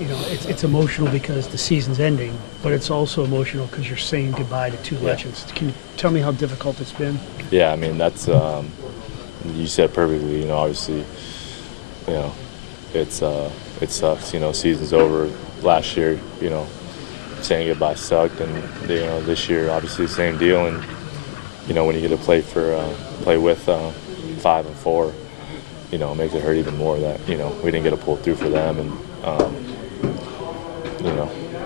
it's emotional because the season's ending, but it's also emotional because you're saying goodbye to two legends. Can you tell me how difficult it's been? Yeah, I mean, that's, you said perfectly, obviously, you know, it sucks, season's over. Last year, saying goodbye sucked, and, this year, obviously, the same deal, and, when you get to play with 5 and 4, it makes it hurt even more that, we didn't get to pull through for them, and,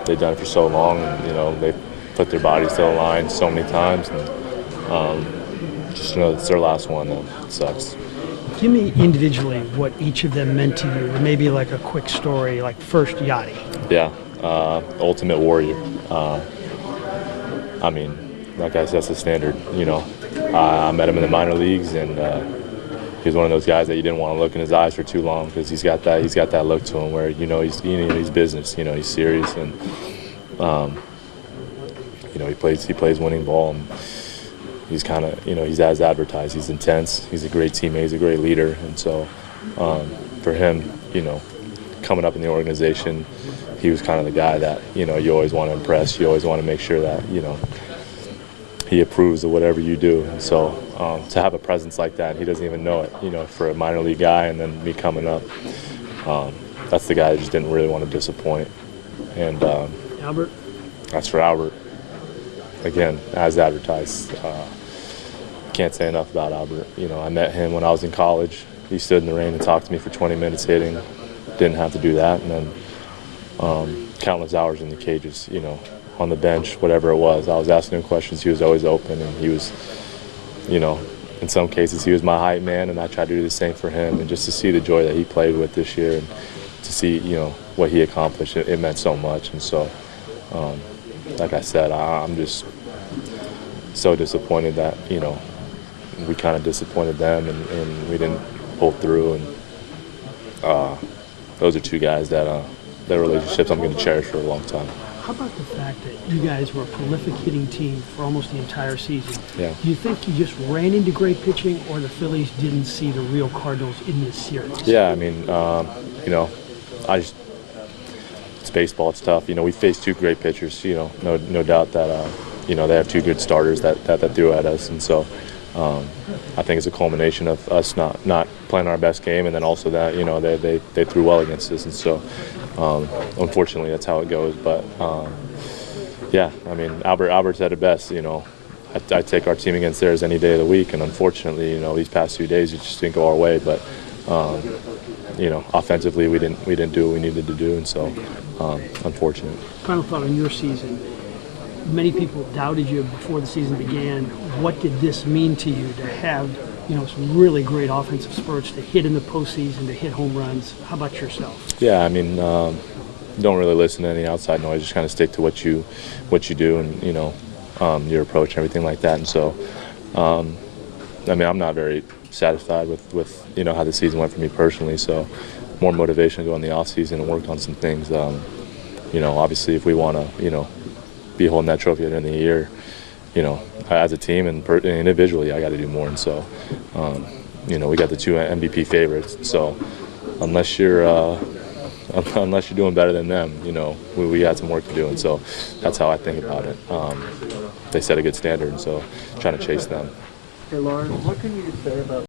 they've done it for so long, and, they put their bodies to the line so many times, and just it's their last one. It sucks. Give me individually what each of them meant to you, or maybe like a quick story, like first Yadier. Yeah, ultimate warrior. I mean, like I said, that's the standard. I met him in the minor leagues, and he's one of those guys that you didn't want to look in his eyes for too long because he's got that look to him where he's business. He's serious, and he plays winning ball. And he's kind of he's as advertised. He's intense. He's a great teammate. He's a great leader, and so for him, coming up in the organization, he was kind of the guy that you always want to impress. You always want to make sure that he approves of whatever you do. And so to have a presence like that, he doesn't even know it, for a minor league guy, and then me coming up, that's the guy that just didn't really want to disappoint. And Albert? That's for Albert. Again, as advertised. Can't say enough about Albert. I met him when I was in college. He stood in the rain and talked to me for 20 minutes hitting. Didn't have to do that. And then countless hours in the cages, on the bench, whatever it was. I was asking him questions. He was always open, and he was, in some cases he was my hype man, and I tried to do the same for him. And just to see the joy that he played with this year, and to see, what he accomplished, it meant so much. And so, like I said, I'm just so disappointed that, we kind of disappointed them, and we didn't pull through. And those are two guys that their relationships I'm going to cherish for a long time. How about the fact that you guys were a prolific hitting team for almost the entire season? Yeah. Do you think you just ran into great pitching, or the Phillies didn't see the real Cardinals in this series? Yeah, I mean, it's baseball. It's tough. We faced two great pitchers. No doubt that they have two good starters that threw at us, and so I think it's a culmination of us not playing our best game, and then also that they threw well against us, and so unfortunately that's how it goes. But yeah, I mean, Albert's at it best. I take our team against theirs any day of the week, and unfortunately, these past 2 days it just didn't go our way. But offensively we didn't do what we needed to do, and so unfortunate. Final thought on your season. Many people doubted you before the season began. What did this mean to you to have, some really great offensive spurts, to hit in the postseason, to hit home runs? How about yourself? Yeah, I mean, don't really listen to any outside noise. Just kind of stick to what you do, and your approach and everything like that. And so, I mean, I'm not very satisfied with how the season went for me personally. So, more motivation to go in the off season and work on some things. Obviously, if we want to, be holding that trophy at the end of the year, as a team and individually, I got to do more. And so, we got the two MVP favorites. So, unless you're doing better than them, we got some work to do. And so, that's how I think about it. They set a good standard, and so trying to chase them. Hey, Lars, what can you say about